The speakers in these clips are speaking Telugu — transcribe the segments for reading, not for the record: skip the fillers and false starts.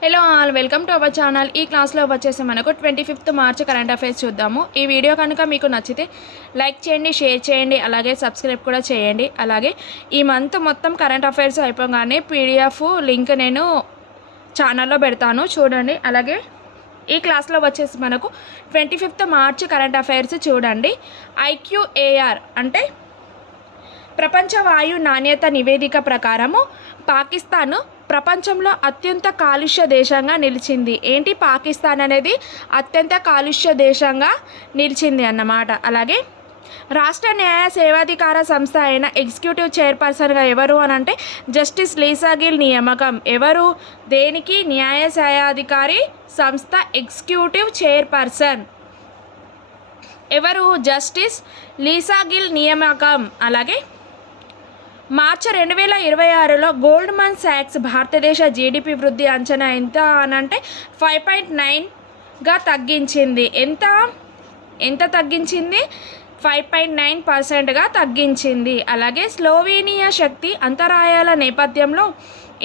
Hello all, welcome to our channel. ఈ క్లాస్లో వచ్చేసి మనకు 25th మార్చ్ కరెంట్ అఫైర్స్ చూద్దాము. ఈ వీడియో కనుక మీకు నచ్చితే లైక్ చేయండి, షేర్ చేయండి, అలాగే సబ్స్క్రైబ్ కూడా చేయండి. అలాగే ఈ మంత్ మొత్తం కరెంట్ అఫైర్స్ అయిపోగానే పీడిఎఫ్ లింక్ నేను ఛానల్లో పెడతాను, చూడండి. అలాగే ఈ క్లాస్లో వచ్చేసి మనకు 25th మార్చ్ కరెంట్ అఫైర్స్ చూడండి. IQAR అంటే ప్రపంచ వాయు నాణ్యత నివేదిక ప్రకారము పాకిస్తాన్ ప్రపంచంలో అత్యంత కాలుష్య దేశంగా నిలిచింది. ఏంటి, పాకిస్తాన్ అనేది అత్యంత కాలుష్య దేశంగా నిలిచింది అన్నమాట. అలాగే రాష్ట్ర న్యాయ సేవాధికార సంస్థ అయిన ఎగ్జిక్యూటివ్ చైర్పర్సన్గా ఎవరు అని అంటే జస్టిస్ లీసా గిల్ నియామకం. ఎవరు, దేనికి? న్యాయ సేవాధికారి సంస్థ ఎగ్జిక్యూటివ్ చైర్పర్సన్ ఎవరు? జస్టిస్ లీసా గిల్ నియామకం. అలాగే మార్చి 2026లో గోల్డ్మన్ సాక్స్ భారతదేశ జీడిపి వృద్ధి అంచనా ఎంత అనంటే 5.9గా తగ్గించింది. ఎంత తగ్గించింది? 5.9%గా తగ్గించింది. అలాగే స్లోవేనియా శక్తి అంతరాయాల నేపథ్యంలో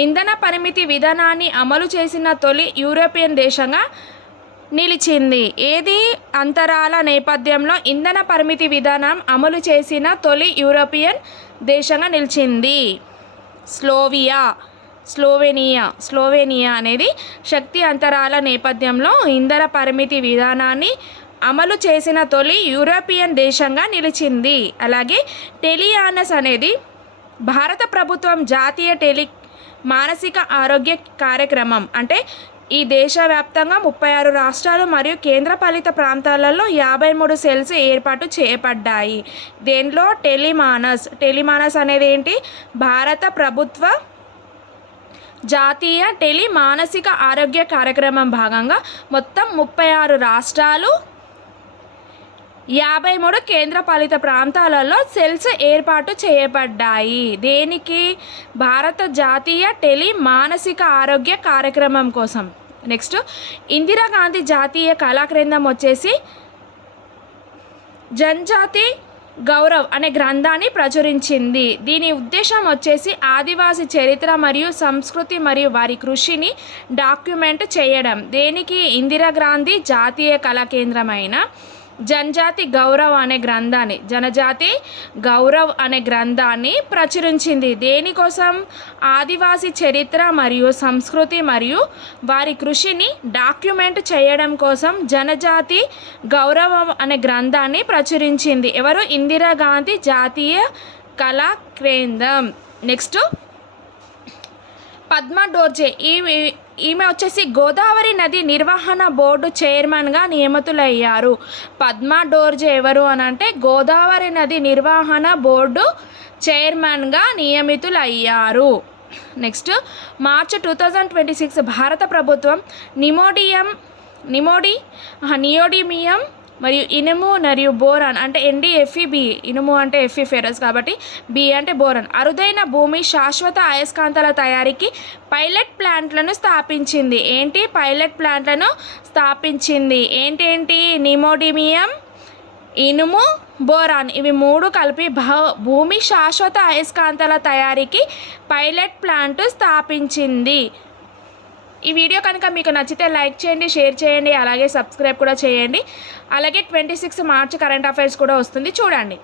ఇంధన పరిమితి విధానాన్ని అమలు చేసిన తొలి యూరోపియన్ దేశంగా నిలిచింది. ఏది? అంతరాల నేపథ్యంలో ఇంధన పరిమితి విధానం అమలు చేసిన తొలి యూరోపియన్ దేశంగా నిలిచింది స్లోవేనియా అనేది శక్తి అంతరాల నేపథ్యంలో ఇంధన పరిమితి విధానాన్ని అమలు చేసిన తొలి యూరోపియన్ దేశంగా నిలిచింది. అలాగే టెలియానస్ అనేది భారత ప్రభుత్వం జాతీయ మానసిక ఆరోగ్య కార్యక్రమం. అంటే ఈ దేశవ్యాప్తంగా 36 రాష్ట్రాలు మరియు కేంద్రపాలిత ప్రాంతాలలో 53 సెల్స్ ఏర్పాటు చేయబడ్డాయి. దేనిలో? టెలిమానస్ అనేది ఏంటి? భారత ప్రభుత్వ జాతీయ మానసిక ఆరోగ్య కార్యక్రమం భాగంగా మొత్తం 36 రాష్ట్రాలు, 53 కేంద్రపాలిత ప్రాంతాలలో సెల్స్ ఏర్పాటు చేయబడ్డాయి. దేనికి? భారత జాతీయ మానసిక ఆరోగ్య కార్యక్రమం కోసం. నెక్స్ట్, ఇందిరాగాంధీ జాతీయ కళా కేంద్రం వచ్చేసి జనజాతి గౌరవ్ అనే గ్రంథాన్ని ప్రచురించింది. దీని ఉద్దేశం వచ్చేసి ఆదివాసీ చరిత్ర మరియు సంస్కృతి మరియు వారి కృషిని డాక్యుమెంట్ చేయడం. దేనికి? ఇందిరాగాంధీ జాతీయ కళా కేంద్రమైన జనజాతి గౌరవ్ అనే గ్రంథాన్ని ప్రచురించింది. దేనికోసం? ఆదివాసీ చరిత్ర మరియు సంస్కృతి మరియు వారి కృషిని డాక్యుమెంట్ చేయడం కోసం జనజాతి గౌరవం అనే గ్రంథాన్ని ప్రచురించింది. ఎవరు? ఇందిరాగాంధీ జాతీయ కళా కేంద్రం. నెక్స్ట్, పద్మా డోర్జే ఈమె వచ్చేసి గోదావరి నది నిర్వహణ బోర్డు చైర్మన్గా నియమితులయ్యారు. పద్మా డోర్జే ఎవరు అని అంటే గోదావరి నది నిర్వహణ బోర్డు చైర్మన్గా నియమితులయ్యారు. నెక్స్ట్, మార్చి 2026 భారత ప్రభుత్వం నియోడిమియం మరియు ఇనుము మరియు బోరాన్ అంటే NdFeB, ఇనుము అంటే Fe ఫెరస్ కాబట్టి B అంటే బోరాన్ అరుదైన భూమి శాశ్వత అయస్కాంతాల తయారీకి పైలట్ ప్లాంట్లను స్థాపించింది. ఏంటి? పైలట్ ప్లాంట్లను స్థాపించింది. ఏంటి? నియోడిమియం, ఇనుము, బోరాన్ ఇవి 3 కలిపి భూమి శాశ్వత అయస్కాంతాల తయారీకి పైలట్ ప్లాంట్ స్థాపించింది. ఈ వీడియో కనుక మీకు నచ్చితే లైక్ చేయండి, షేర్ చేయండి, అలాగే సబ్స్క్రైబ్ కూడా చేయండి. అలాగే 26 మార్చ్ కరెంట్ అఫైర్స్ కూడా వస్తుంది, చూడండి.